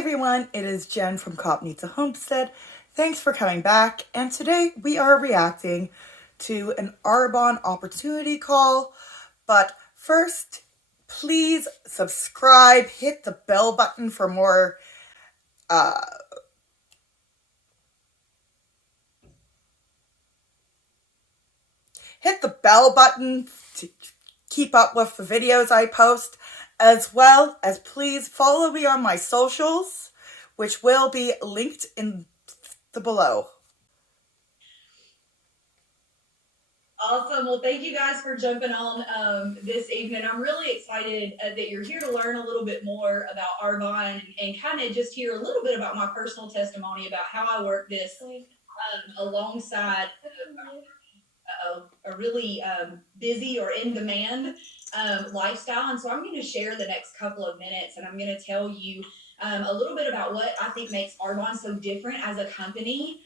everyone, it is Jen from Cat and Kitten Homestead. Thanks for coming back, and today we are reacting to an Arbonne opportunity call. But first, please subscribe, hit the bell button for more hit the bell button to keep up with the videos I post, as well as please follow me on my socials, which will be linked in the below. Awesome. Well, thank you guys for jumping on this evening. I'm really excited that you're here to learn a little bit more about Arbonne and kind of just hear a little bit about my personal testimony about how I work this alongside a really busy or in-demand lifestyle. And so I'm going to share the next couple of minutes, and I'm going to tell you a little bit about what I think makes Arbonne so different as a company,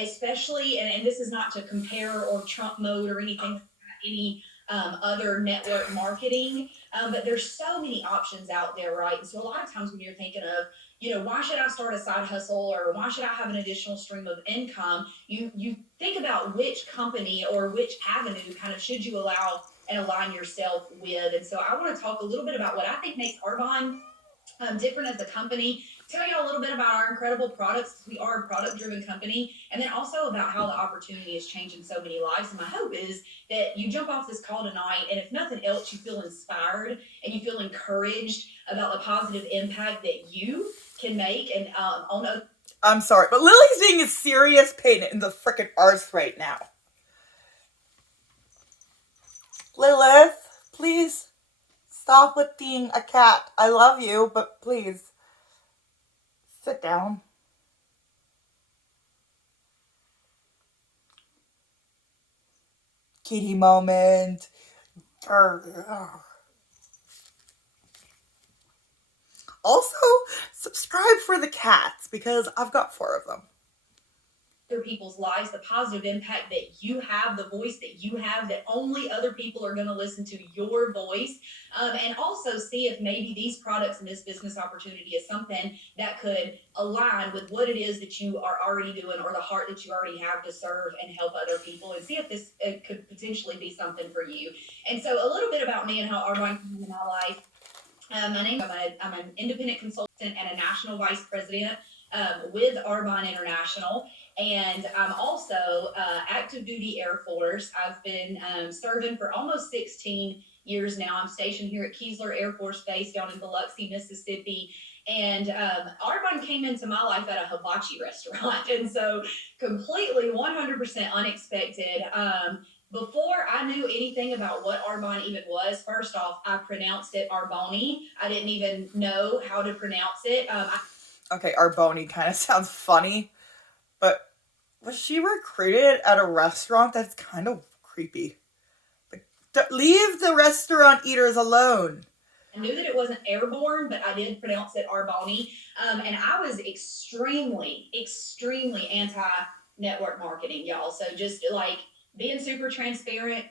especially, and this is not to compare or Trump mode or anything, any other network marketing, but there's so many options out there, right? And so a lot of times when you're thinking of, why should I start a side hustle or why should I have an additional stream of income? You think about which company or which avenue kind of should you allow and align yourself with. And so I want to talk a little bit about what I think makes Arbonne different as a company, tell you a little bit about our incredible products. We are a product-driven company, and then also about how the opportunity is changing so many lives. And my hope is that you jump off this call tonight, and if nothing else, you feel inspired and you feel encouraged about the positive impact that you can make. And I'm sorry, but Lily's being a serious pain in the frickin' arse right now. Lilith, please stop with being a cat. I love you, but please sit down. Kitty moment. Also, subscribe for the cats because I've got 4 of them. Other people's lives, the positive impact that you have, the voice that you have, that only other people are going to listen to your voice, and also see if maybe these products and this business opportunity is something that could align with what it is that you are already doing or the heart that you already have to serve and help other people, and see if this could potentially be something for you. And so a little bit about me and how Arbonne came into my life. My name, I'm an independent consultant and a national vice president with Arbonne International. And I'm also active duty Air Force. I've been serving for almost 16 years now. I'm stationed here at Keesler Air Force Base down in Biloxi, Mississippi. And Arbonne came into my life at a hibachi restaurant. And so completely 100% unexpected. Before I knew anything about what Arbonne even was, first off, I pronounced it Arbonne. I didn't even know how to pronounce it. Okay, Arbonne kind of sounds funny, but was she recruited at a restaurant? That's kind of creepy. Like, leave the restaurant eaters alone. I knew that it wasn't airborne, but I did pronounce it Arbonne. And I was extremely, extremely anti-network marketing, y'all. So just like being super transparent,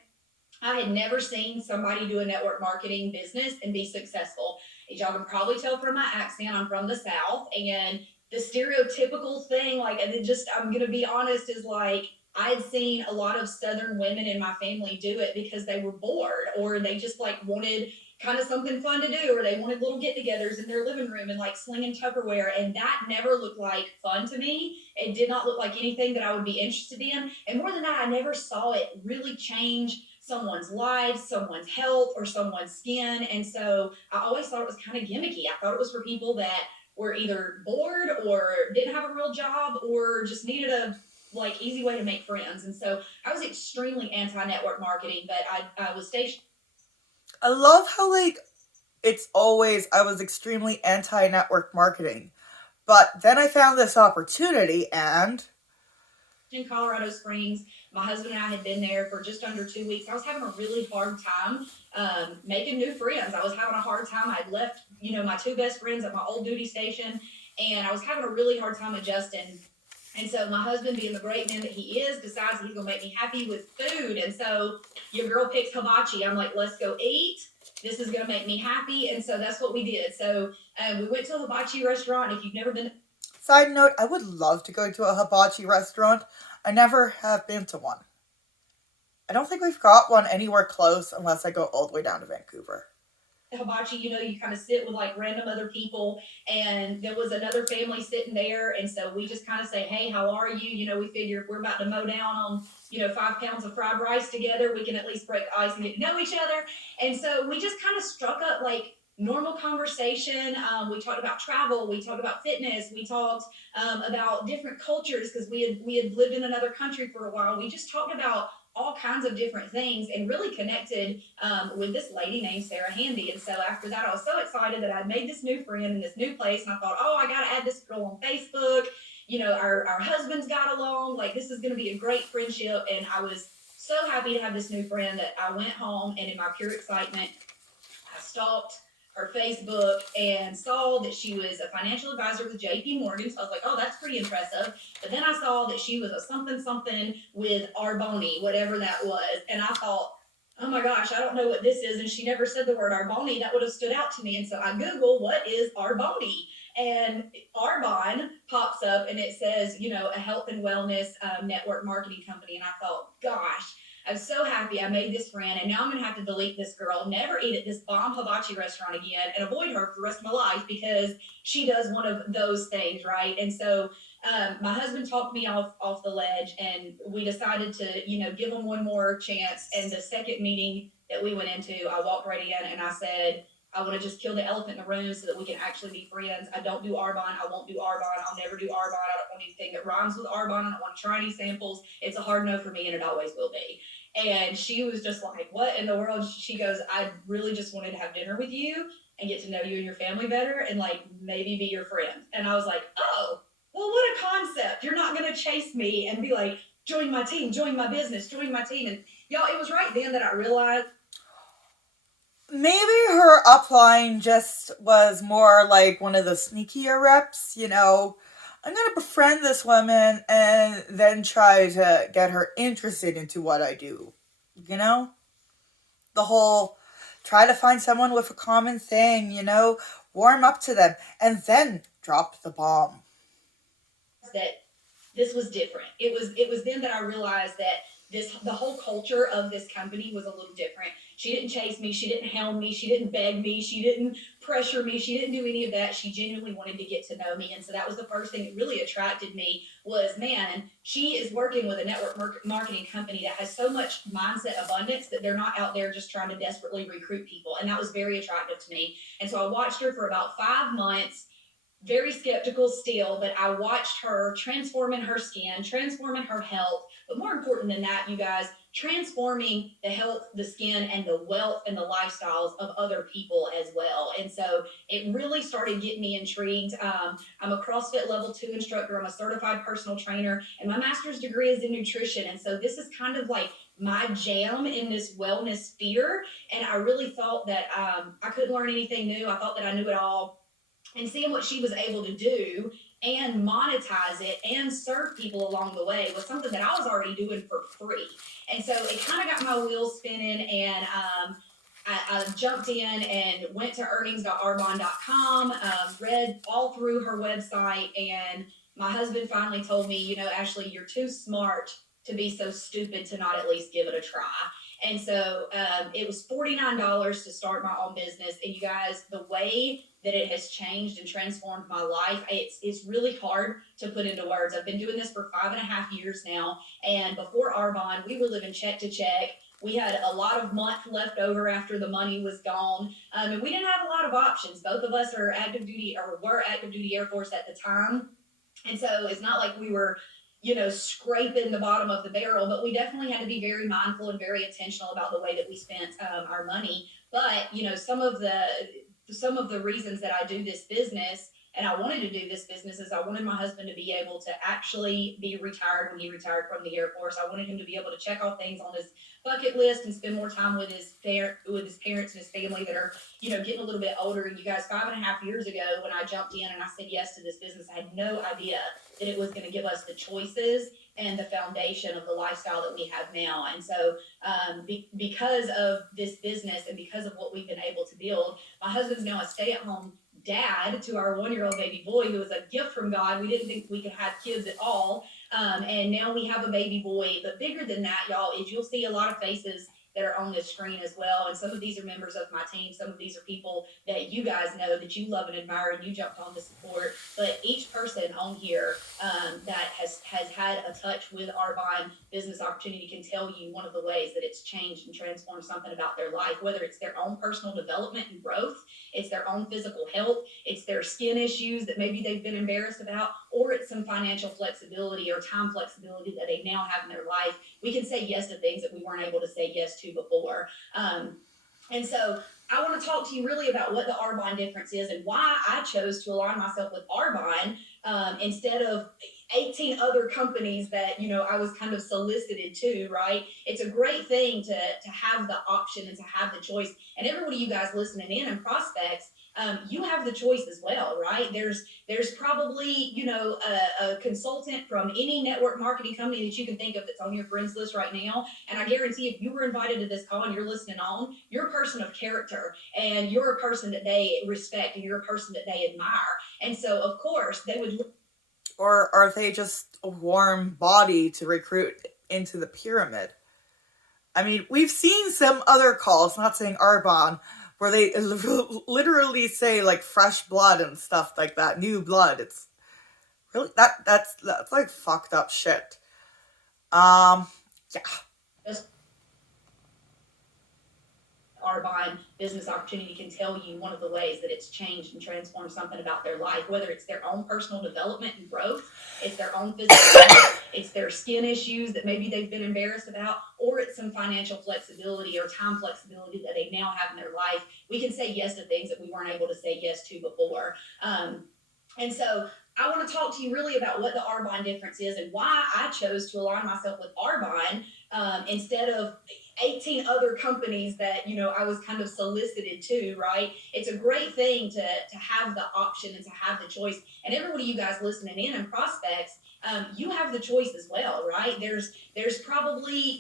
I had never seen somebody do a network marketing business and be successful. As y'all can probably tell from my accent, I'm from the South, and the stereotypical thing, like, and just, I'm going to be honest, is like, I had seen a lot of Southern women in my family do it because they were bored or they just like wanted kind of something fun to do, or they wanted little get-togethers in their living room and like slinging Tupperware, and that never looked like fun to me. It did not look like anything that I would be interested in, and more than that, I never saw it really change someone's life, someone's health, or someone's skin. And so I always thought it was kind of gimmicky. I thought it was for people that were either bored or didn't have a real job or just needed a like easy way to make friends. And so I was extremely anti-network marketing, but I was stationed. I love how like it's always I was extremely anti-network marketing, but then I found this opportunity and in Colorado Springs. My husband and I had been there for just under 2 weeks. I was having a really hard time making new friends. I was having a hard time. I'd left, my 2 best friends at my old duty station, and I was having a really hard time adjusting. And so my husband, being the great man that he is, decides he's gonna make me happy with food. And so your girl picks hibachi. I'm like, let's go eat. This is gonna make me happy. And so that's what we did. So we went to a hibachi restaurant. If you've never been, Side note, I would love to go to a hibachi restaurant. I never have been to one. I don't think we've got one anywhere close unless I go all the way down to Vancouver. hibachi, you kind of sit with like random other people, and there was another family sitting there, and so we just kind of say, hey, how are you? We figure if we're about to mow down on 5 pounds of fried rice together, we can at least break ice and get to know each other. And so we just kind of struck up like normal conversation. We talked about travel, we talked about fitness, we talked about different cultures, because we had lived in another country for a while. We just talked about all kinds of different things and really connected with this lady named Sarah Handy. And so after that, I was so excited that I'd made this new friend in this new place. And I thought, oh, I got to add this girl on Facebook. Our husbands got along. Like, this is going to be a great friendship. And I was so happy to have this new friend that I went home, and in my pure excitement, I stalked her Facebook and saw that she was a financial advisor with JP Morgan. So I was like, oh, that's pretty impressive. But then I saw that she was a something with Arbonne, whatever that was. And I thought, oh my gosh, I don't know what this is. And she never said the word Arbonne. That would have stood out to me. And so I Googled, what is Arbonne? And Arbonne pops up, and it says, a health and wellness network marketing company. And I thought, gosh, I was so happy I made this friend, and now I'm going to have to delete this girl, never eat at this bomb hibachi restaurant again, and avoid her for the rest of my life, because she does one of those things, right? And so my husband talked me off the ledge, and we decided to, give him one more chance. And the second meeting that we went into, I walked right in and I said, I want to just kill the elephant in the room so that we can actually be friends. I don't do Arbonne. I won't do Arbonne. I'll never do Arbonne. I don't want anything that rhymes with Arbonne. I don't want to try any samples. It's a hard no for me, and it always will be. And she was just like, what in the world? She goes, I really just wanted to have dinner with you and get to know you and your family better, and like maybe be your friend. And I was like, oh, well, what a concept. You're not going to chase me and be like, join my team, join my business, join my team. And y'all, it was right then that I realized maybe her upline just was more like one of the sneakier reps, I'm going to befriend this woman and then try to get her interested into what I do. The whole try to find someone with a common thing, warm up to them, and then drop the bomb. That this was different. It was then that I realized that the whole culture of this company was a little different. She didn't chase me, she didn't hound me, she didn't beg me, she didn't pressure me, she didn't do any of that. She genuinely wanted to get to know me. And so that was the first thing that really attracted me, was, man, she is working with a network marketing company that has so much mindset abundance that they're not out there just trying to desperately recruit people. And that was very attractive to me. And so I watched her for about 5 months, very skeptical still, but I watched her transforming her skin, transforming her health, but more important than that, you guys, transforming the health, the skin, and the wealth and the lifestyles of other people as well. And so it really started getting me intrigued. I'm a CrossFit level 2 instructor. I'm a certified personal trainer, and my master's degree is in nutrition. And so this is kind of like my jam in this wellness sphere. And I really thought that I couldn't learn anything new. I thought that I knew it all. And seeing what she was able to do and monetize it and serve people along the way was something that I was already doing for free. And so it kind of got my wheels spinning, and I jumped in and went to earnings.arbonne.com, read all through her website, and my husband finally told me, Ashley, you're too smart to be so stupid to not at least give it a try. And so it was $49 to start my own business. And you guys, the way that it has changed and transformed my life, it's really hard to put into words. I've been doing this for 5.5 years now. And before Arbonne, we were living check to check. We had a lot of month left over after the money was gone. And we didn't have a lot of options. Both of us are were active duty Air Force at the time. And so it's not like we were scraping the bottom of the barrel, but we definitely had to be very mindful and very intentional about the way that we spent our money. But, some of the reasons that I do this business and I wanted to do this business is I wanted my husband to be able to actually be retired when he retired from the Air Force. I wanted him to be able to check off things on his bucket list and spend more time with his parents and his family that are, getting a little bit older. And you guys, 5.5 years ago, when I jumped in and I said yes to this business, I had no idea that it was going to give us the choices and the foundation of the lifestyle that we have now. And so because of this business and because of what we've been able to build, my husband's now a stay-at-home dad to our 1-year-old baby boy, who is a gift from God. We didn't think we could have kids at all. And now we have a baby boy. But bigger than that, y'all, is you'll see a lot of faces that are on this screen as well. And some of these are members of my team. Some of these are people that you guys know, that you love and admire, and you jumped on to support. But each person on here that has had a touch with Arbonne Business Opportunity can tell you one of the ways that it's changed and transformed something about their life, whether it's their own personal development and growth, it's their own physical health, it's their skin issues that maybe they've been embarrassed about, or it's some financial flexibility or time flexibility that they now have in their life. We can say yes to things that we weren't able to say yes to before. And so I want to talk to you really about what the Arbonne difference is and why I chose to align myself with Arbonne instead of 18 other companies that, I was kind of solicited to, right? It's a great thing to have the option and to have the choice. And everybody, you guys listening in and prospects, you have the choice as well, right? There's probably, a consultant from any network marketing company that you can think of that's on your friends list right now. And I guarantee if you were invited to this call and you're listening on, you're a person of character and you're a person that they respect and you're a person that they admire. And so, of course, they would. Or are they just a warm body to recruit into the pyramid? I mean, we've seen some other calls, not saying Arbonne, where they literally say like fresh blood and stuff like that, new blood. It's really that's like fucked up shit. Yeah. Arbonne Business Opportunity can tell you one of the ways that it's changed and transformed something about their life, whether it's their own personal development and growth, it's their own physical health, it's their skin issues that maybe they've been embarrassed about, or it's some financial flexibility or time flexibility that they now have in their life. We can say yes to things that we weren't able to say yes to before. And so I want to talk to you really about what the Arbonne difference is and why I chose to align myself with Arbonne instead of 18 other companies that, I was kind of solicited to, right? It's a great thing to have the option and to have the choice. And everybody, you guys listening in and prospects, you have the choice as well, right? There's probably,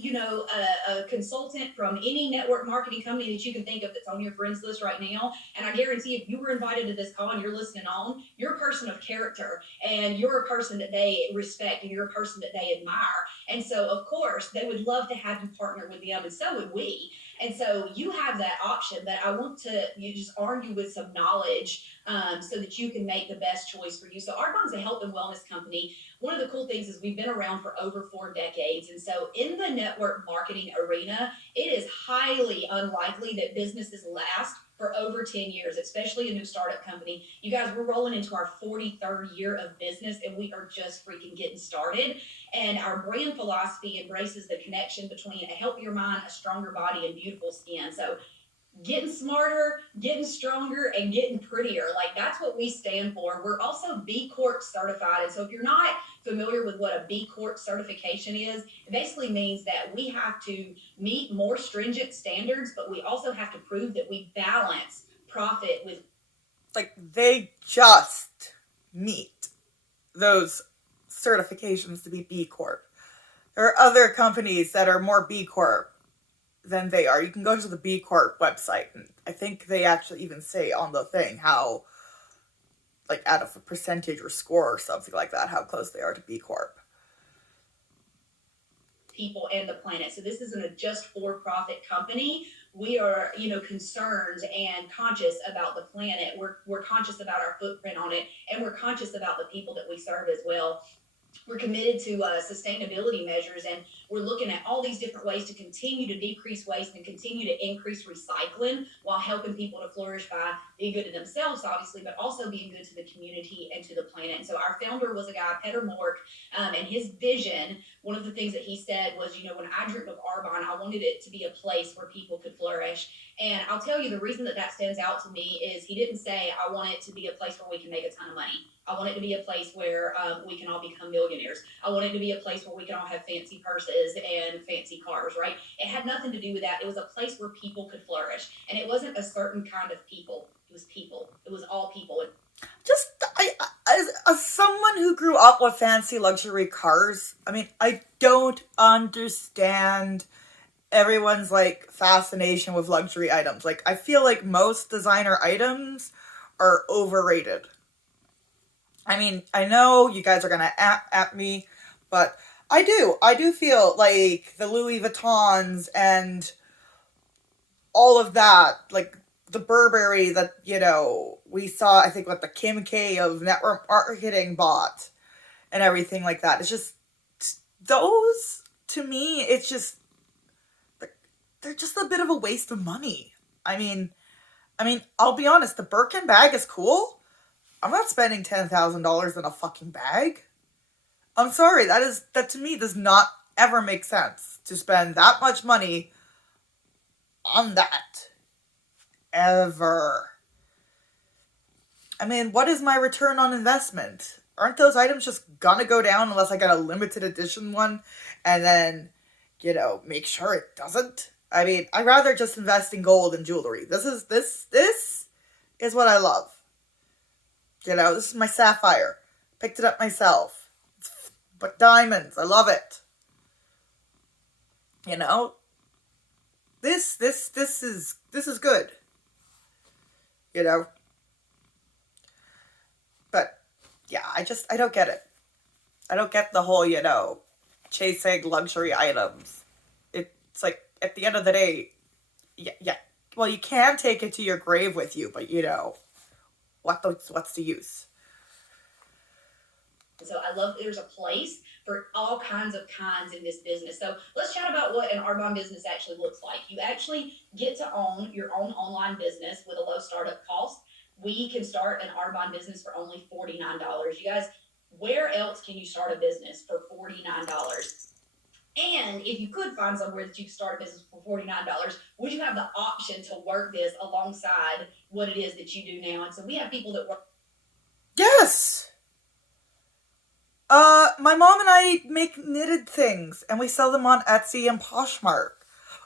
a consultant from any network marketing company that you can think of that's on your friends list right now. And I guarantee if you were invited to this call and you're listening on, you're a person of character and you're a person that they respect and you're a person that they admire. And so, of course, they would love to have you partner with them, and so would we. And so you have that option, but I want to just arm you with some knowledge so that you can make the best choice for you. So Arbonne's a health and wellness company. One of the cool things is we've been around for over 4 decades. And so in the network marketing arena, it is highly unlikely that businesses last for over 10 years, especially a new startup company. You guys, we're rolling into our 43rd year of business and we are just freaking getting started. And our brand philosophy embraces the connection between a healthier mind, a stronger body, and beautiful skin. So getting smarter, getting stronger, and getting prettier. Like, that's what we stand for. We're also B Corp certified. And so if you're not familiar with what a B Corp certification is, it basically means that we have to meet more stringent standards, but we also have to prove that we balance profit with. Like, they just meet those certifications to be B Corp. There are other companies that are more B Corp than they are. You can go to the B Corp website, and I think they actually even say on the thing how, like, out of a percentage or score or something like that, how close they are to B Corp. People and the planet. So this isn't a just for-profit company. We are, concerned and conscious about the planet. We're conscious about our footprint on it, and we're conscious about the people that we serve as well. we're committed to sustainability measures, and we're looking at all these different ways to continue to decrease waste and continue to increase recycling while helping people to flourish by being good to themselves, obviously, but also being good to the community and to the planet. And so our founder was a guy, Peter Mork, and his vision, one of the things that he said was, when I dreamed of Arbonne, I wanted it to be a place where people could flourish. And I'll tell you, the reason that stands out to me is he didn't say, I want it to be a place where we can make a ton of money. I want it to be a place where we can all become millionaires. I want it to be a place where we can all have fancy purses and fancy cars, right? It had nothing to do with that. It was a place where people could flourish. And it wasn't a certain kind of people. It was people. It was all people. As someone who grew up with fancy luxury cars, I mean, I don't understand everyone's like fascination with luxury items. Like, I feel like most designer items are overrated. I mean, I know you guys are gonna at me, but I do feel like the Louis Vuittons and all of that, like the Burberry that, we saw, I think what the Kim K of network marketing bought and everything like that. It's just, those, to me, it's just, they're just a bit of a waste of money. I mean, I'll be honest, the Birkin bag is cool. I'm not spending $10,000 on a fucking bag. I'm sorry, that to me does not ever make sense to spend that much money on that. Ever. I mean, what is my return on investment? Aren't those items just gonna go down unless I get a limited edition one and then, make sure it doesn't? I mean, I'd rather just invest in gold and jewelry. This is what I love. This is my sapphire. Picked it up myself. But diamonds, I love it. This is good. But yeah, I don't get it. I don't get the whole, chasing luxury items. It's like, at the end of the day, yeah. Well, you can take it to your grave with you, but what's the use? So I love that there's a place for all kinds in this business. So let's chat about what an Arbonne business actually looks like. You actually get to own your own online business with a low startup cost. We can start an Arbonne business for only $49. You guys, where else can you start a business for $49? And if you could find somewhere that you could start a business for $49, would you have the option to work this alongside what it is that you do now? And so we have people that work. Yes. My mom and I make knitted things, and we sell them on Etsy and Poshmark.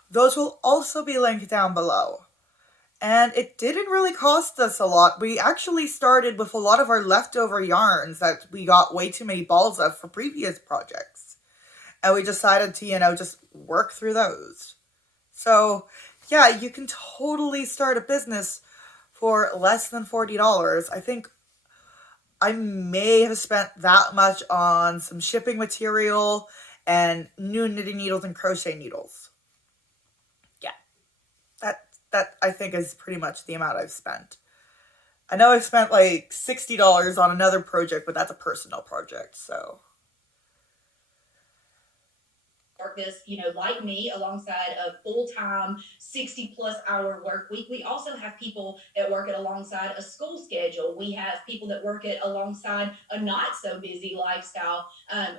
Those will also be linked down below. And it didn't really cost us a lot. We actually started with a lot of our leftover yarns that we got way too many balls of for previous projects. And we decided to, just work through those. So, yeah, you can totally start a business for less than $40. I think I may have spent that much on some shipping material and new knitting needles and crochet needles. Yeah, that I think is pretty much the amount I've spent. I know I've spent like $60 on another project, but that's a personal project, so. Work this, like me, alongside a full-time 60+ hour work week. We also have people that work it alongside a school schedule. We have people that work it alongside a not so busy lifestyle.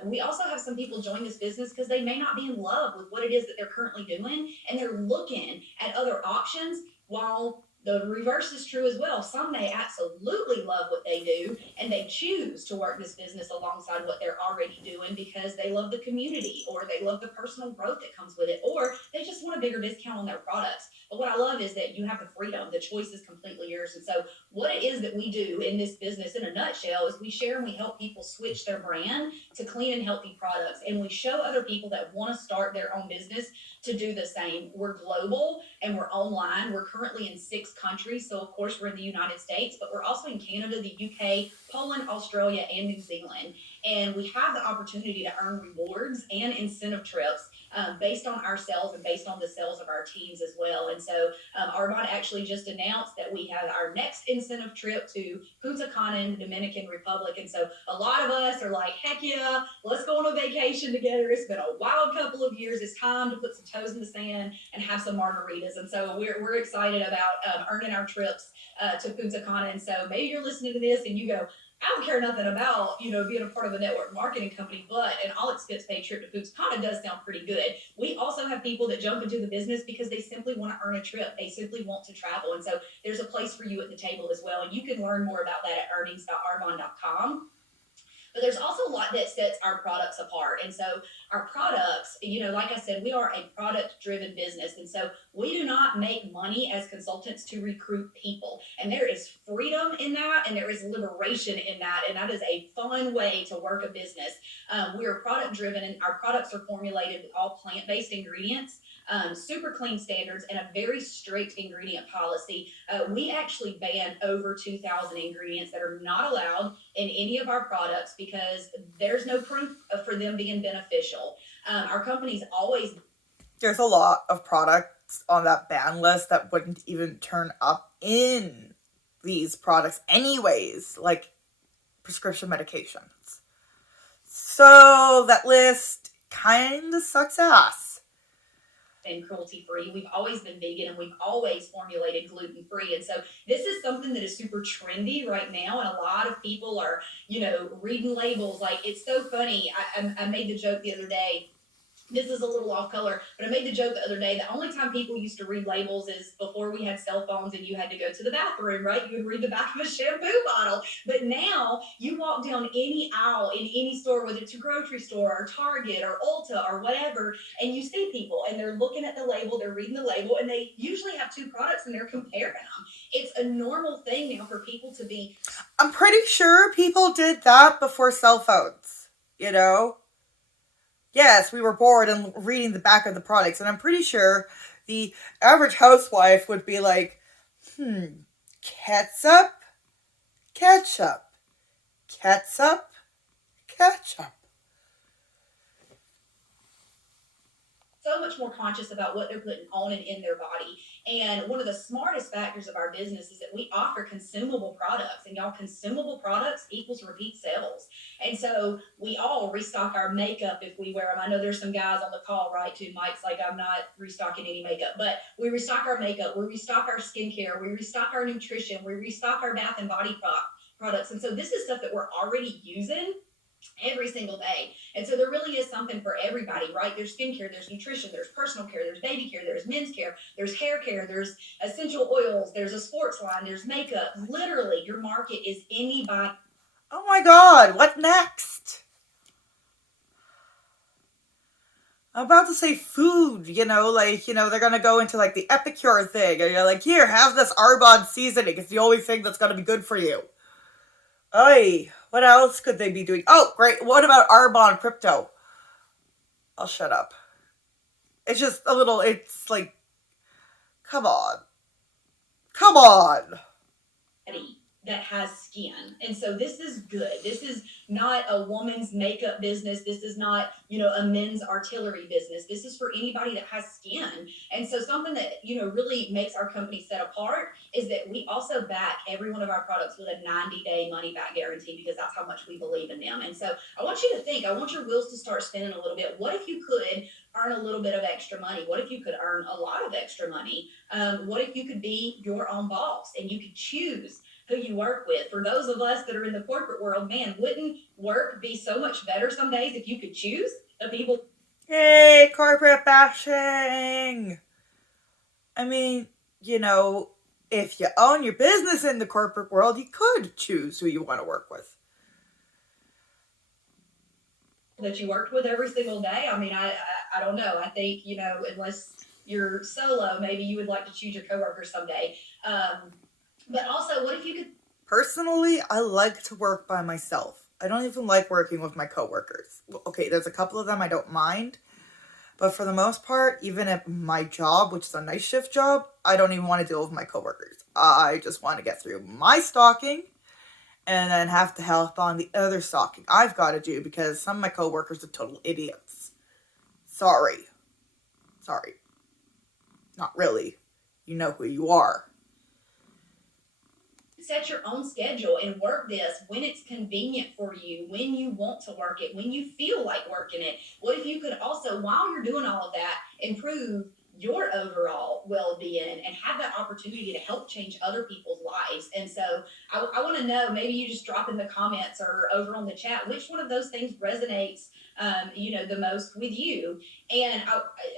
We also have some people join this business because they may not be in love with what it is that they're currently doing, and they're looking at other options, while the reverse is true as well. Some may absolutely love what they do and they choose to work this business alongside what they're already doing because they love the community, or they love the personal growth that comes with it, or they just want a bigger discount on their products. But what I love is that you have the freedom. The choice is completely yours. And so what it is that we do in this business in a nutshell is we share and we help people switch their brand to clean and healthy products. And we show other people that want to start their own business to do the same. We're global and we're online. We're currently in 6 countries. So of course we're in the United States, but we're also in Canada, the UK, Poland, Australia, and New Zealand. and we have the opportunity to earn rewards and incentive trips based on our sales and based on the sales of our teams as well. And so Arbonne actually just announced that we have our next incentive trip to Punta Cana in the Dominican Republic. And so a lot of us are like, heck yeah, let's go on a vacation together. It's been a wild couple of years. It's time to put some toes in the sand and have some margaritas. And so we're excited about earning our trips to Punta Cana. And so maybe you're listening to this and you go, I don't care nothing about, being a part of a network marketing company, but an all expense paid trip to Punta Cana does sound pretty good. We also have people that jump into the business because they simply want to earn a trip. They simply want to travel. And so there's a place for you at the table as well. And you can learn more about that at earnings.arbonne.com. But there's also a lot that sets our products apart. And so our products, like I said, we are a product driven business. And so we do not make money as consultants to recruit people. And there is freedom in that, and there is liberation in that. And that is a fun way to work a business. We are product driven, and our products are formulated with all plant-based ingredients. Super clean standards, and a very strict ingredient policy. We actually ban over 2,000 ingredients that are not allowed in any of our products because there's no proof for them being beneficial. Our company's always... There's a lot of products on that ban list that wouldn't even turn up in these products anyways, like prescription medications. So that list kind of sucks ass. And cruelty free. We've always been vegan, and we've always formulated gluten free. And so this is something that is super trendy right now. And a lot of people are, reading labels. Like, it's so funny. I made the joke the other day. This is a little off color, but I made the joke the other day. The only time people used to read labels is before we had cell phones and you had to go to the bathroom, right? You would read the back of a shampoo bottle. But now you walk down any aisle in any store, whether it's a grocery store or Target or Ulta or whatever, and you see people and they're looking at the label, they're reading the label, and they usually have two products and they're comparing them. It's a normal thing now for people to be... I'm pretty sure people did that before cell phones, Yes, we were bored and reading the back of the products, and I'm pretty sure the average housewife would be like, ketchup, ketchup, ketchup, ketchup. So much more conscious about what they're putting on and in their body. And one of the smartest factors of our business is that we offer consumable products. And y'all, consumable products equals repeat sales. And so we all restock our makeup if we wear them. I know there's some guys on the call, right, too. Mike's like, I'm not restocking any makeup. But we restock our makeup. We restock our skincare. We restock our nutrition. We restock our bath and body products. And so this is stuff that we're already using every single day. And so there really is something for everybody, right? There's skincare, there's nutrition, there's personal care, there's baby care, there's men's care, there's hair care, there's essential oils, there's a sports line, there's makeup. Literally, your market is anybody. Oh my God, what next? I'm about to say food, they're going to go into like the Epicure thing. And you're like, here, have this Arbonne seasoning. It's the only thing that's going to be good for you. Oy, what else could they be doing? Oh, great. What about Arbonne crypto? I'll shut up. It's just it's like, come on. Come on. That has skin. And so this is good. This is not a woman's makeup business. This is not, a men's artillery business. This is for anybody that has skin. And so something that, really makes our company set apart is that we also back every one of our products with a 90-day money back guarantee, because that's how much we believe in them. And so I want you to think, I want your wheels to start spinning a little bit. What if you could earn a little bit of extra money? What if you could earn a lot of extra money? What if you could be your own boss and you could choose who you work with? For those of us that are in the corporate world, man, wouldn't work be so much better some days if you could choose the people? Hey, corporate bashing. I mean, if you own your business in the corporate world, you could choose who you want to work with. That you worked with every single day? I mean, I don't know. I think, unless you're solo, maybe you would like to choose your coworkers someday. But also, what if you could... Personally, I like to work by myself. I don't even like working with my coworkers. Okay, there's a couple of them I don't mind. But for the most part, even at my job, which is a night shift job, I don't even want to deal with my coworkers. I just want to get through my stocking and then have to help on the other stocking I've got to do because some of my coworkers are total idiots. Sorry. Not really. You know who you are. Set your own schedule and work this when it's convenient for you, when you want to work it, when you feel like working it. What if you could also, while you're doing all of that, improve your overall well-being and have that opportunity to help change other people's lives? And so I want to know, maybe you just drop in the comments or over on the chat, which one of those things resonates the most with you. And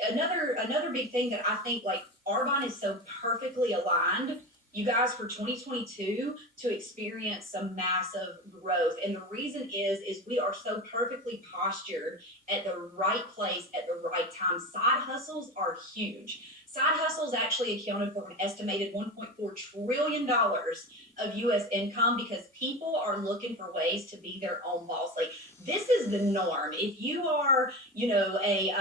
another big thing that I think, like, Arbonne is so perfectly aligned, you guys, for 2022 to experience some massive growth. And the reason is we are so perfectly postured at the right place at the right time. Side hustles are huge. Side hustles actually accounted for an estimated $1.4 trillion of US income because people are looking for ways to be their own boss. Like, this is the norm. If you are, a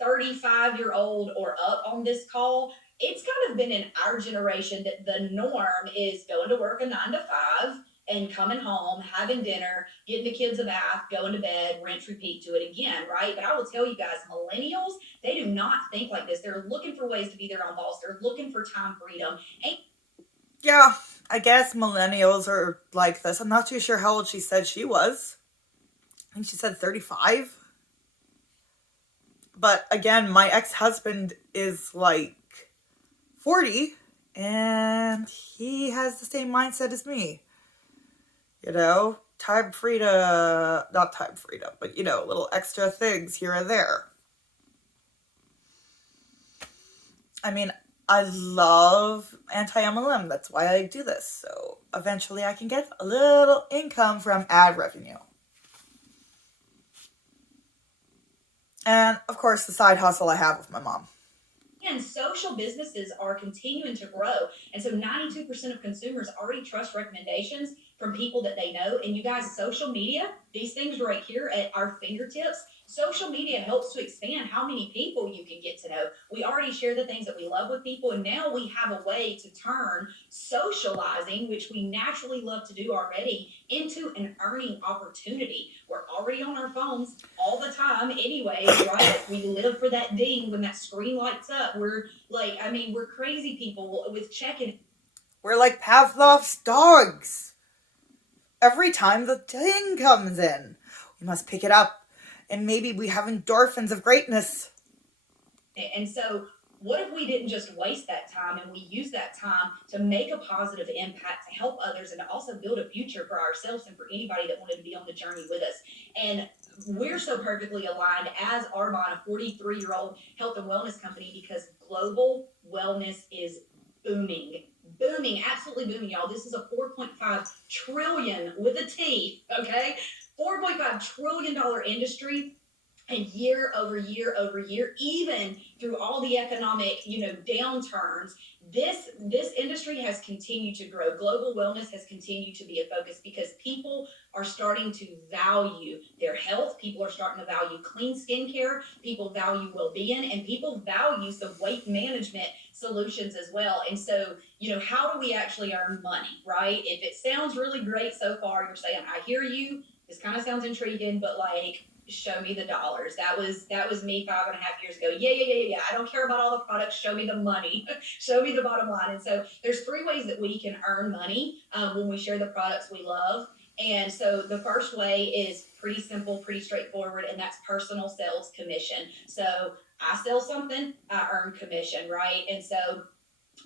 35-year-old or up on this call, it's kind of been in our generation that the norm is going to work a 9 to 5 and coming home, having dinner, getting the kids a bath, going to bed, rinse, repeat, do it again, right? But I will tell you guys, millennials, they do not think like this. They're looking for ways to be their own boss. They're looking for time freedom. Yeah, I guess millennials are like this. I'm not too sure how old she said she was. I think she said 35. But again, my ex-husband is like 40 and he has the same mindset as me. Not time freedom, but little extra things here and there. I mean, I love Antimlm. That's why I do this. So eventually I can get a little income from ad revenue. And of course, the side hustle I have with my mom. And social businesses are continuing to grow. And so 92% of consumers already trust recommendations from people that they know. And you guys, social media, these things right here at our fingertips, social media helps to expand how many people you can get to know. We already share the things that we love with people, and now we have a way to turn socializing, which we naturally love to do already, into an earning opportunity. We're already on our phones all the time anyway, right? We live for that ding when that screen lights up. We're like, we're crazy people with checking. We're like Pavlov's dogs. Every time the ding comes in, we must pick it up. And maybe we have endorphins of greatness. And so, what if we didn't just waste that time and we use that time to make a positive impact, to help others, and to also build a future for ourselves and for anybody that wanted to be on the journey with us? And we're so perfectly aligned as Arbonne, a 43-year-old health and wellness company, because global wellness is booming. Booming, absolutely booming, y'all. This is a $4.5 trillion with a T, okay? $4.5 trillion industry. And year over year over year, even through all the economic, downturns, this industry has continued to grow. Global wellness has continued to be a focus because people are starting to value their health. People are starting to value clean skincare. People value well-being, and people value some weight management solutions as well. And so, how do we actually earn money, right? If it sounds really great so far, you're saying, I hear you. This kind of sounds intriguing, but like, show me the dollars. That was me 5.5 years ago. Yeah. I don't care about all the products. Show me the money. Show me the bottom line. And so there's 3 ways that we can earn money when we share the products we love. And so the first way is pretty simple, pretty straightforward, and that's personal sales commission. So I sell something, I earn commission, right? And so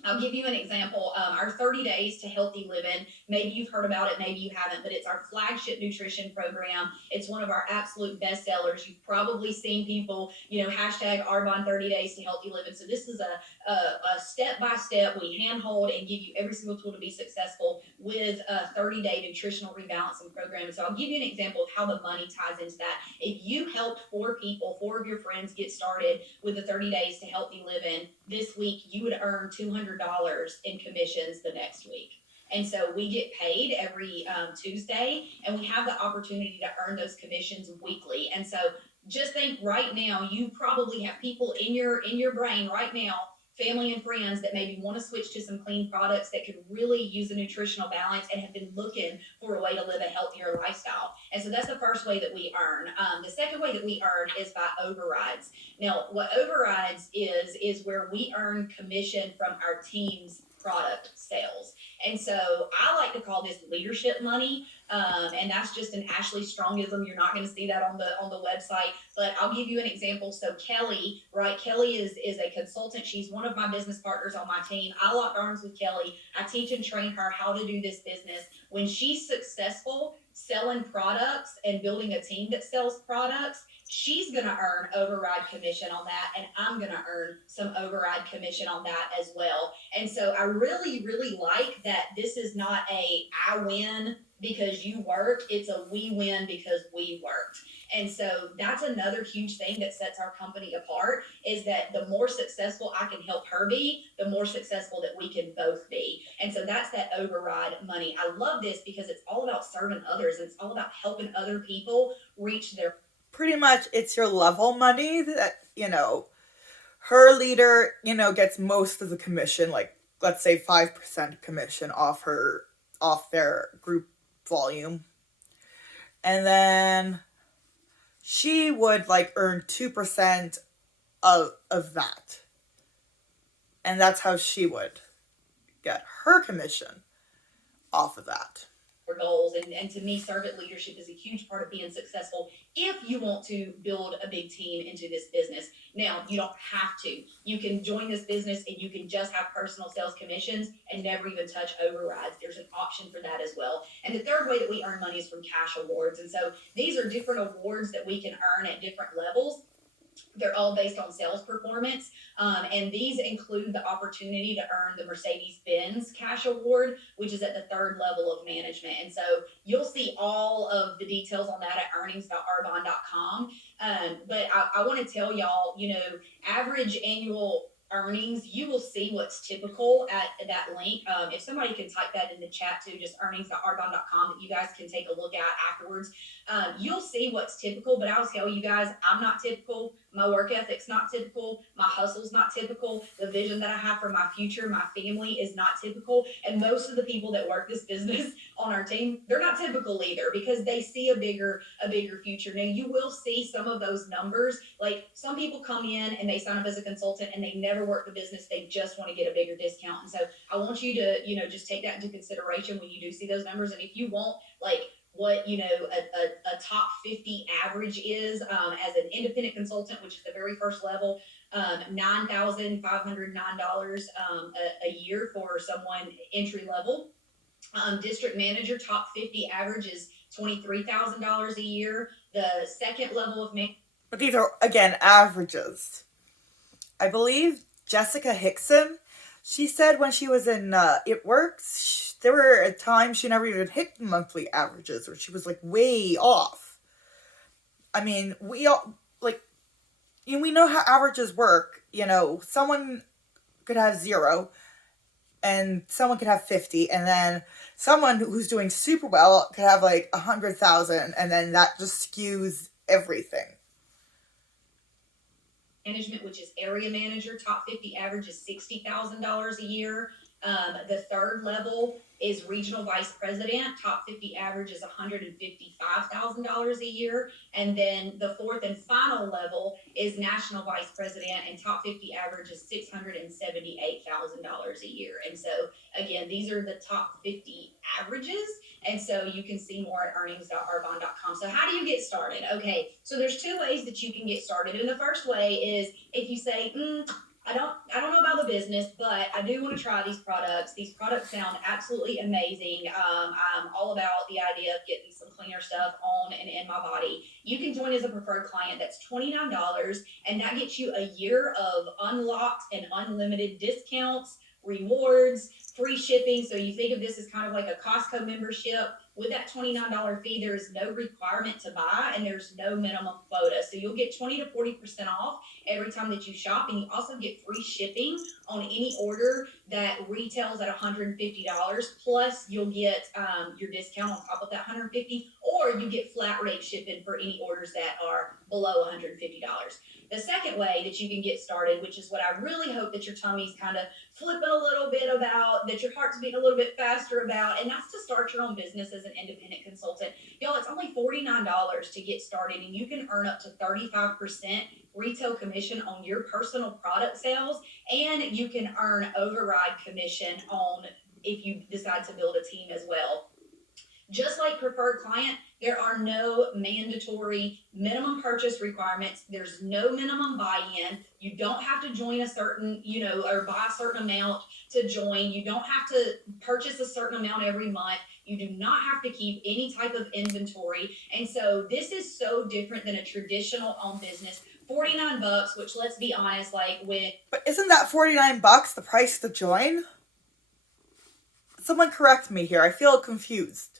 I'll give you an example. Our 30 Days to Healthy Living, maybe you've heard about it, maybe you haven't, but it's our flagship nutrition program. It's one of our absolute best sellers. You've probably seen people, hashtag Arbonne 30 Days to Healthy Living. So this is a step-by-step. We handhold and give you every single tool to be successful with a 30-day nutritional rebalancing program. So I'll give you an example of how the money ties into that. If you helped 4 people, 4 of your friends get started with the 30 Days to Healthy Living this week, you would earn $200 in commissions the next week. And so we get paid every Tuesday, and we have the opportunity to earn those commissions weekly. And so just think, right now, you probably have people in your brain right now family and friends that maybe want to switch to some clean products that could really use a nutritional balance and have been looking for a way to live a healthier lifestyle. And so that's the first way that we earn. The second way that we earn is by overrides. Now, what overrides is where we earn commission from our team's product sales. And so I like to call this leadership money. And that's just an Ashley Strongism. You're not going to see that on the website, but I'll give you an example. So Kelly, right? Kelly is a consultant. She's one of my business partners on my team. I locked arms with Kelly. I teach and train her how to do this business. When she's successful selling products and building a team that sells products, she's going to earn override commission on that, and I'm going to earn some override commission on that as well. And so I really, really like that this is not a I win because you worked, it's a we win because we worked. And so that's another huge thing that sets our company apart, is that the more successful I can help her be, the more successful that we can both be. And so that's that override money. I love this because it's all about serving others, and it's all about helping other people reach their... Pretty much it's your level money that, her leader, gets most of the commission, like let's say 5% commission off their group volume. And then she would earn 2% of that. And that's how she would get her commission off of that. Goals, and to me, servant leadership is a huge part of being successful if you want to build a big team into this business. Now, you don't have to. You can join this business and you can just have personal sales commissions and never even touch overrides. There's an option for that as well. And the third way that we earn money is from cash awards. And so these are different awards that we can earn at different levels. They're all based on sales performance. And these include the opportunity to earn the Mercedes-Benz Cash Award, which is at the third level of management. And so you'll see all of the details on that at earnings.arbonne.com. But I want to tell y'all, average annual earnings, you will see what's typical at that link. If somebody can type that in the chat too, just earnings.arbonne.com, that you guys can take a look at afterwards. You'll see what's typical, but I'll tell you guys, I'm not typical. My work ethic's not typical. My hustle's not typical. The vision that I have for my future, my family, is not typical. And most of the people that work this business on our team, they're not typical either, because they see a bigger future. Now, you will see some of those numbers. Like, some people come in and they sign up as a consultant and they never work the business. They just want to get a bigger discount. And so I want you to, just take that into consideration when you do see those numbers. And if you want, what a top 50 average is as an independent consultant, which is the very first level, $9,509 a year for someone entry level. District manager, top 50 average is $23,000 a year. The second level of but these are, again, averages. I believe Jessica Hickson, she said when she was in It Works, there were times she never even hit the monthly averages, or she was way off. I mean, we all we know how averages work. Someone could have 0 and someone could have 50, and then someone who's doing super well could have 100,000, and then that just skews everything. Management, which is area manager, top 50 average is $60,000 a year. The third level is regional vice president. Top 50 average is $155,000 a year. And then the fourth and final level is national vice president, and top 50 average is $678,000 a year. And so, again, these are the top 50 averages. And so you can see more at earnings.arbonne.com. So how do you get started? Okay, so there's 2 ways that you can get started. And the first way is if you say, I don't know about the business, but I do want to try these products. These products sound absolutely amazing. I'm all about the idea of getting some cleaner stuff on and in my body. You can join as a preferred client. That's $29, and that gets you a year of unlocked and unlimited discounts, rewards, free shipping. So you think of this as kind of like a Costco membership. With that $29 fee, there is no requirement to buy, and there's no minimum quota. So you'll get 20 to 40% off every time that you shop, and you also get free shipping on any order that retails at $150. Plus, you'll get your discount on top of that $150, or you get flat rate shipping for any orders that are below $150. The second way that you can get started, which is what I really hope that your tummy's kind of flipping a little bit about, that your heart's beating a little bit faster about, and that's to start your own business as an independent consultant. Y'all, it's only $49 to get started, and you can earn up to 35% retail commission on your personal product sales, and you can earn override commission on if you decide to build a team as well. Just like preferred client, there are no mandatory minimum purchase requirements. There's no minimum buy-in. You don't have to join a certain, or buy a certain amount to join. You don't have to purchase a certain amount every month. You do not have to keep any type of inventory. And so this is so different than a traditional owned business. $49, which, let's be honest, But isn't that $49 the price to join? Someone correct me here. I feel confused.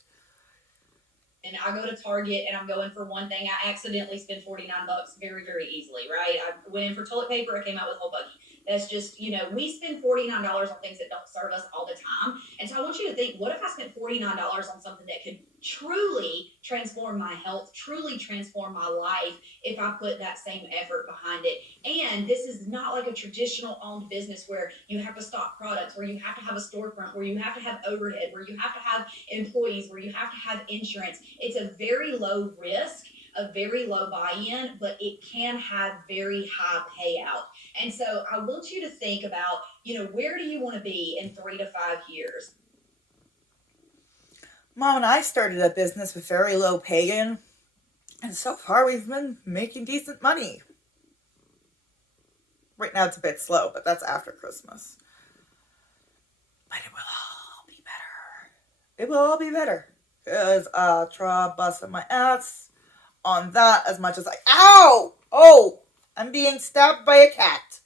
And I go to Target and I'm going for one thing, I accidentally spend $49 very, very easily, right? I went in for toilet paper, I came out with a whole buggy. That's just, we spend $49 on things that don't serve us all the time. And so I want you to think, what if I spent $49 on something that could truly transform my health, truly transform my life if I put that same effort behind it? And this is not like a traditional owned business where you have to stock products, where you have to have a storefront, where you have to have overhead, where you have to have employees, where you have to have insurance. It's a very low risk, a very low buy-in, but it can have very high payout. And so I want you to think about, where do you want to be in 3 to 5 years? Mom and I started a business with very low pay-in, and so far we've been making decent money. Right now it's a bit slow, but that's after Christmas. But it will all be better. It will all be better. Because I try busting my ass on that as much as ow! Oh! I'm being stabbed by a cat.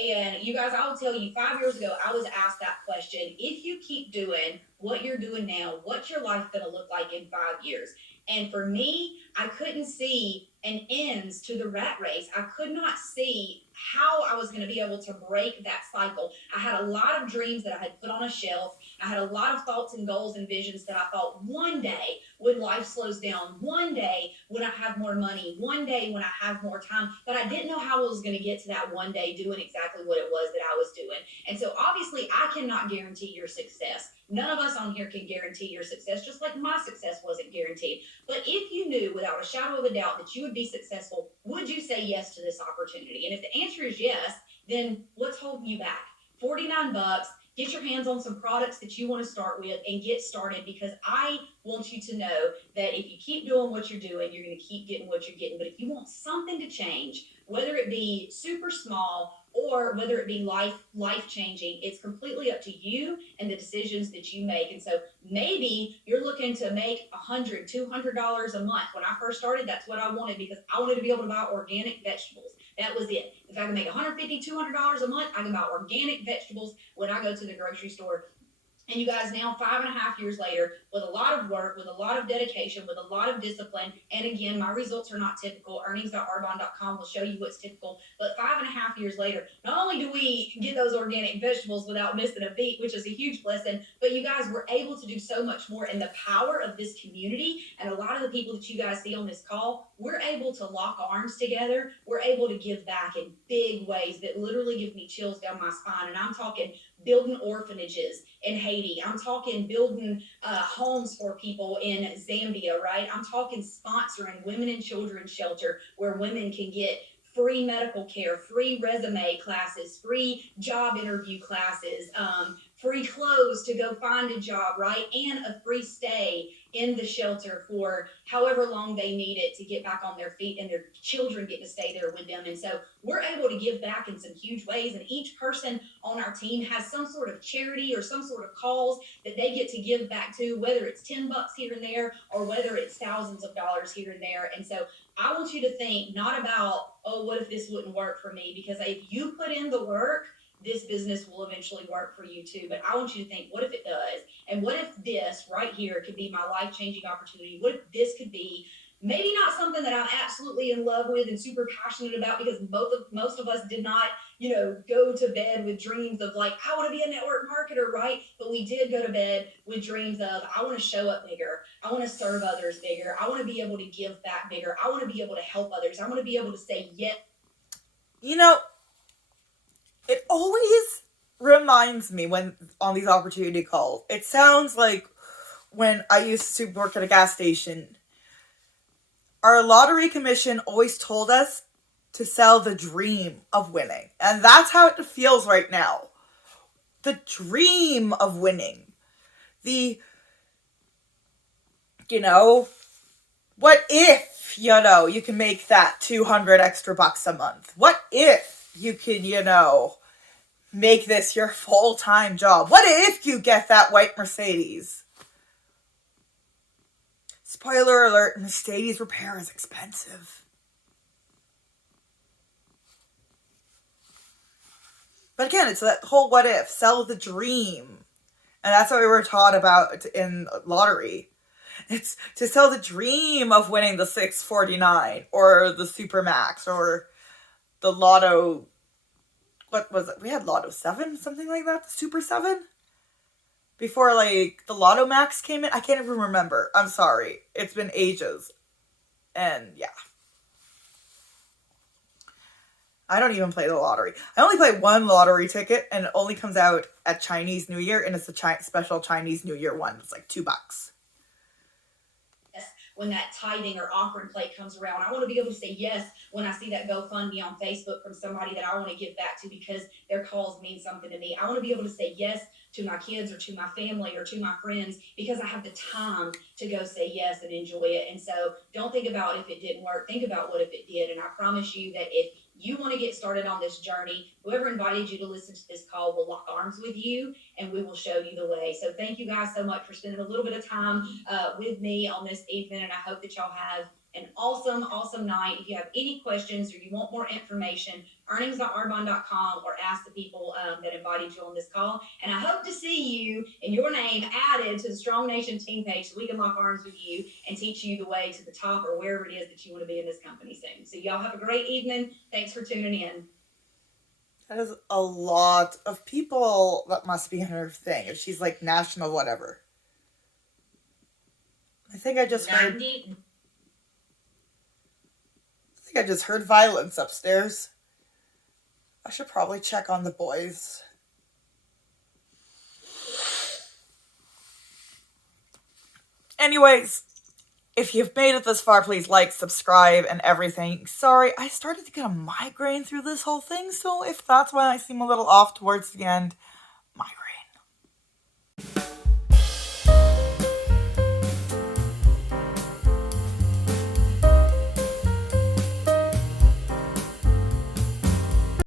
And you guys, I'll tell you, 5 years ago, I was asked that question. If you keep doing what you're doing now, what's your life going to look like in 5 years? And for me, I couldn't see an end to the rat race. I could not see how I was going to be able to break that cycle. I had a lot of dreams that I had put on a shelf. I had a lot of thoughts and goals and visions that I thought one day when life slows down, one day when I have more money, one day when I have more time, but I didn't know how I was going to get to that one day doing exactly what it was that I was doing. And so obviously I cannot guarantee your success. None of us on here can guarantee your success, just like my success wasn't guaranteed. But if you knew without a shadow of a doubt that you would be successful, would you say yes to this opportunity? And if the answer is yes, then what's holding you back? $49, get your hands on some products that you want to start with and get started, because I want you to know that if you keep doing what you're doing, you're going to keep getting what you're getting. But if you want something to change, whether it be super small or whether it be life changing, it's completely up to you and the decisions that you make. And so maybe you're looking to make $100, $200 a month. When I first started, that's what I wanted, because I wanted to be able to buy organic vegetables. That was it. If I can make $150, $200 a month, I can buy organic vegetables when I go to the grocery store. And you guys, now 5.5 years later, with a lot of work, with a lot of dedication, with a lot of discipline, and again, my results are not typical. Earnings.arbonne.com will show you what's typical. But 5.5 years later, not only do we get those organic vegetables without missing a beat, which is a huge blessing, but you guys were able to do so much more. And the power of this community and a lot of the people that you guys see on this call, we're able to lock arms together. We're able to give back in big ways that literally give me chills down my spine. And I'm talking building orphanages in Haiti. I'm talking building homes for people in Zambia, right? I'm talking sponsoring women and children shelter where women can get free medical care, free resume classes, free job interview classes, free clothes to go find a job, right? And a free stay in the shelter for however long they need it to get back on their feet, and their children get to stay there with them. And so we're able to give back in some huge ways. And each person on our team has some sort of charity or some sort of cause that they get to give back to, whether it's $10 here and there or whether it's thousands of dollars here and there. And so I want you to think not about, oh, what if this wouldn't work for me? Because if you put in the work, this business will eventually work for you too. But I want you to think, what if it does? And what if this right here could be my life-changing opportunity? What if this could be Maybe not something that I'm absolutely in love with and super passionate about, because most of us did not, go to bed with dreams of like, I want to be a network marketer, right? But we did go to bed with dreams of, I want to show up bigger. I want to serve others bigger. I want to be able to give back bigger. I want to be able to help others. I want to be able to say yes. It always reminds me when on these opportunity calls, it sounds like when I used to work at a gas station, our lottery commission always told us to sell the dream of winning. And that's how it feels right now. The dream of winning. What if, you can make that 200 extra bucks a month? What if you can, make this your full-time job? What if you get that white Mercedes? Spoiler alert, Mercedes repair is expensive. But again, it's that whole what if, sell the dream. And that's what we were taught about in lottery. It's to sell the dream of winning the 649 or the Supermax or the Lotto. What was it? We had Lotto 7, something like that? The Super 7? Before, the Lotto Max came in? I can't even remember. I'm sorry. It's been ages. And, yeah. I don't even play the lottery. I only play one lottery ticket, and it only comes out at Chinese New Year, and it's a special Chinese New Year one. It's like $2. When that tithing or offering plate comes around, I want to be able to say yes when I see that GoFundMe on Facebook from somebody that I want to give back to because their calls mean something to me. I want to be able to say yes to my kids or to my family or to my friends because I have the time to go say yes and enjoy it. And so don't think about if it didn't work. Think about what if it did. And I promise you that if you want to get started on this journey, whoever invited you to listen to this call will lock arms with you and we will show you the way. So thank you guys so much for spending a little bit of time with me on this evening. And I hope that y'all have an awesome, awesome night. If you have any questions or you want more information, earnings.arbonne.com or ask the people that invited you on this call. And I hope to see you and your name added to the Strong Nation team page so we can lock arms with you and teach you the way to the top or wherever it is that you want to be in this company soon. So y'all have a great evening. Thanks for tuning in. That is a lot of people that must be in her thing. If she's like national whatever. I think I just heard violence upstairs. I should probably check on the boys. Anyways, if you've made it this far, please like, subscribe, and everything. Sorry, I started to get a migraine through this whole thing, so if that's why I seem a little off towards the end,